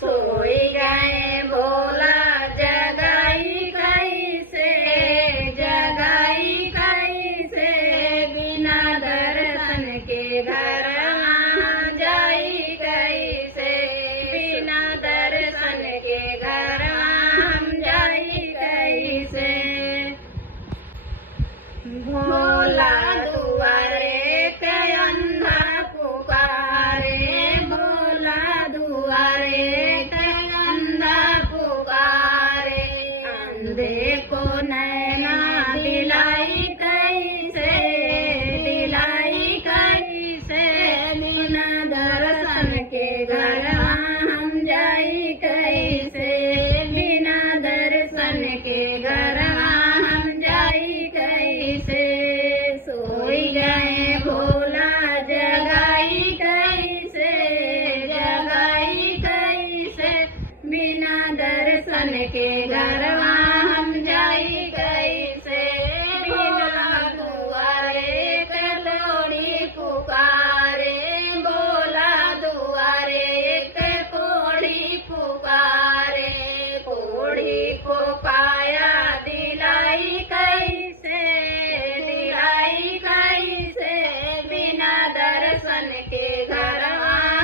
सोई गए भोला जगाई कैसे, जगाई कैसे, बिना दर्शन के घर जाई कैसे, बिना दर्शन के घर हम जाई कैसे। भोला दुआरे के अंधा पुकारे, भोला दुआरे के अंधा पुकारे, अंधे को नैना दिलाई कैसे, दिलाई कैसे, बिना दर्शन के घर हम जाई कैसे, बिना दर्शन के घर हम जाई कैसे। सोई गए भोला जगाई कैसे, जगाई कैसे, बिना दर्शन के घर हम जाई कैसे। भोला दुआरे के कोड़ी पुकारे, भोला दुआरे के कोड़ी पुकारे, कोड़ी को पाया दिलाई कैसे, दिलाई कैसे, बिना दर्शन के घर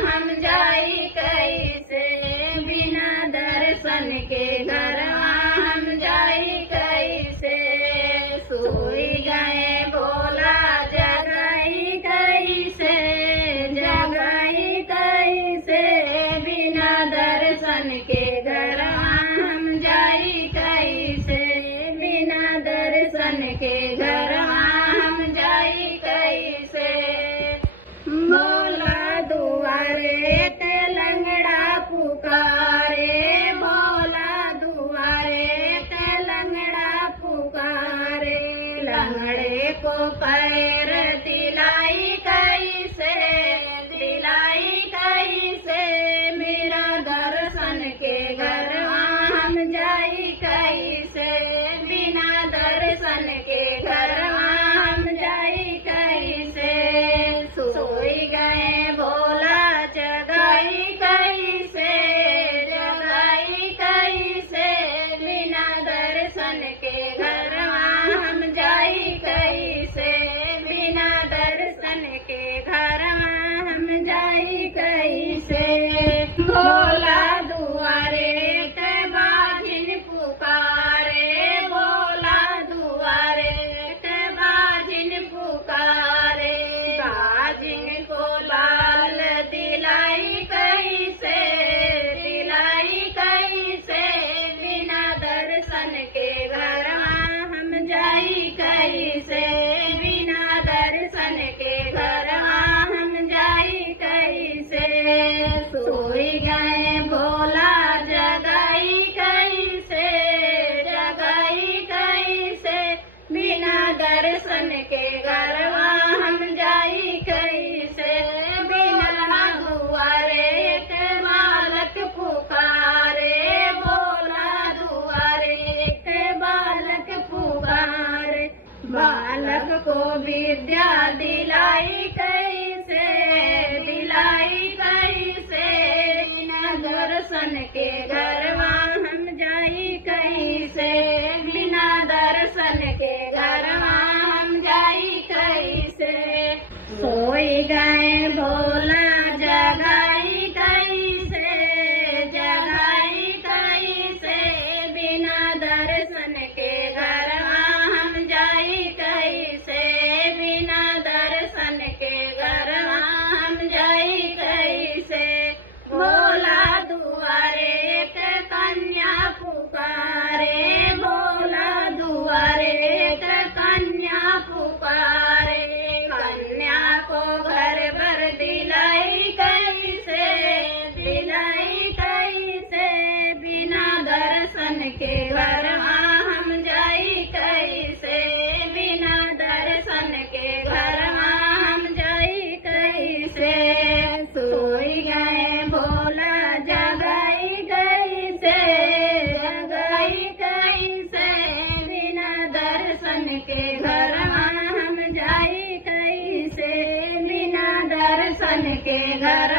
हम जाई कैसे, बिना दर्शन के घर हम जाई कैसे। सोई गए भोला जगाई कैसे, जगाई कैसे, बिना दर्शन के घर हम जाई कैसे, बिना दर्शन के घर हम जाई कैसे। भोला दुआरे ते लंगड़ा पुकारे, भोला दुआरे ते लंगड़ा पुकारे, लंगड़े को पैर दिलाई कैसे, दिलाई कैसे, मेरा दर्शन के घर हम जाई कैसे, बिना दर्शन के घर हम जाई कैसे। सोई गए भोला जगाई कैसे, जगाई कैसे, बिना दर्शन के घर हम जाई कैसे, बिना दर्शन के घर हम जाई कैसे। भोला दुआरे के बाजिन पुकारे, भोला दुआरे के बाजिन पुकारे, बाजिन को लाल दिलाई कैसे, दिलाई कैसे, बिना दर्शन के घर हम जाई कैसे, बिना दर्शन के घर हम जाई कैसे। सोई गए भोला जगाई कैसे, जगाई कैसे, बिना दर्शन के घर हम जाई कैसे। बिना दुआरे के बालक पुकारे, भोला दुआरे के बालक पुकारे, बालक को विद्या दिलाई कैसे, दिलाई कैसे, बिना दर्शन के घर हम जाई कैसे, बिना दर्शन के घर हम जाई कैसे। सोई गए भोला जगाई कैसे, जगाई कैसे, बिना दर्शन के घर हम जाई कैसे, बिना दर्शन के घर हम जाई कैसे। भोला दुआरे के कन्या पुकारे, भोला दुआरे के कन्या पुकारे, कन्या को घर भर दिलाई कैसे, दिलाई कैसे, बिना दर्शन के घर हम जाई कैसे, बिना दर्शन के घर हम जाई कैसे। सोई गए भोला जगाई कैसे, जगाई कैसे, बिना दर्शन के घर हम जाई कैसे, बिना दर्शन के घर